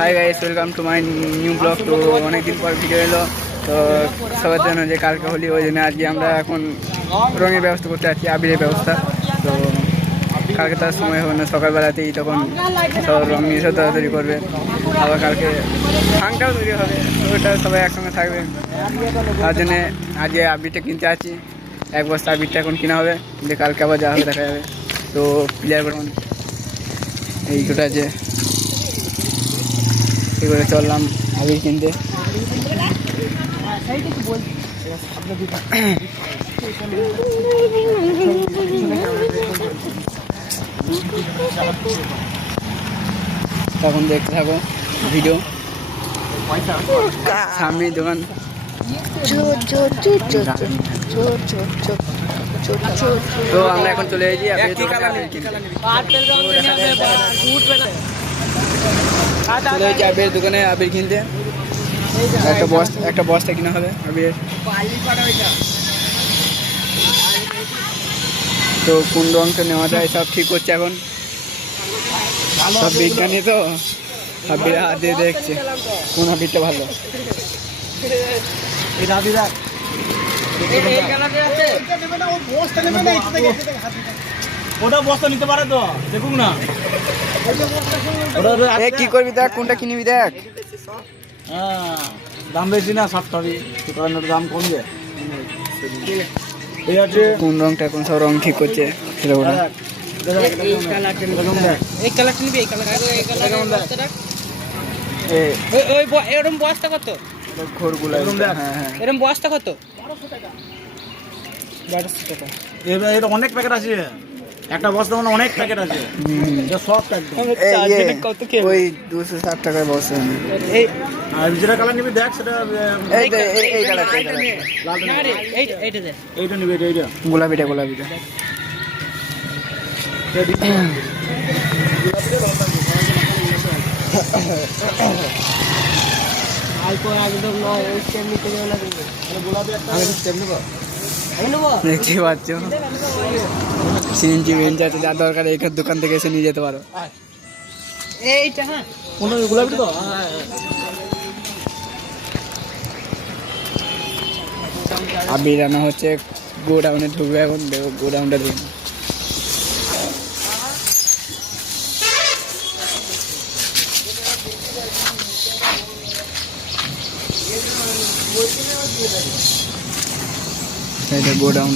Hi guys, welcome to my new blog. তো অনেকদিন পর ভিডিও এলো। তো সবার জন্য যে কালকে হোলি, ওই জন্য আজকে আমরা এখন রঙের ব্যবস্থা করতে যাচ্ছি, আবিরের ব্যবস্থা। তো কালকে তার সময় হবে না, সকালবেলাতেই তখন সব রঙ নিয়ে এসে তাড়াতাড়ি করবে। আবার কালকে ভাঙটাও তৈরি হবে, ওটা সবাই একসঙ্গে থাকবে। তার জন্যে আজকে আবিরটা কিনতে আছি। এক বস্তা আবিরটা এখন কেনা হবে, যে কালকে আবার যা হবে দেখা যাবে। তো প্লেয়ার করুন এই দুটো আছে, এগুলো চললাম আবির কিনতে। তখন দেখতে থাকো ভিডিও, সামনে দোকান। তো আমরা এখন চলে এসেছি আবির দোকানে আবির কিনতে। একটা বস্তা কিনা হবে আবির। তো কোন রঙটা নেওয়া যায় সব ঠিক করছে এখন, সব বিজ্ঞানী তো আবির হাত দিয়ে দেখছে কোন আবিরটা ভালো। ওটা বস্তা নিতে পারে তো, দেখুন না কি করবি দেখ, কোনটা কিনবি দেখ। হ্যাঁ, দাম বেশি না, সব সবই দাম কম যায়। এই আছে কোন রংটা, কোন সব রং ঠিক করছে সেটা ওটা। এই কালারটা নিবি, এই কালারটা এরকম বস্তা কত? ঘরগুলো হ্যাঁ হ্যাঁ, এরকম বস্তা কত? 1200 টাকা। এটা অনেক প্যাকেট আছে, একটা বস্তা মানে অনেক প্যাকেট আছে, সব প্যাকেট। কত কে? ওই 260 টাকার বস্তা। এই আর যেটা কালার নিবি দেখ, সেটা এই কালারটা, না রে, এইটা দে। এইটা নিবি, এইটা গোলাপিটা। আইফোন একদম নয়, ওই স্টেপ নিতে যাও না কিন্তু। আমি স্টেপ নেবো। আমি নেব। দেখতে পাচ্ছ সিএনজি বেঞ্চ আছে, যা দরকার এইখান দোকান থেকে এসে নিয়ে যেতে পারো। এইটা হ্যাঁ, কোন গোলাপি তো? আবির রান্না হচ্ছে, গোডাউনে ঢুকবে এখন, দেখো গোডাউনটা দেখুন। এটা গোডাউন।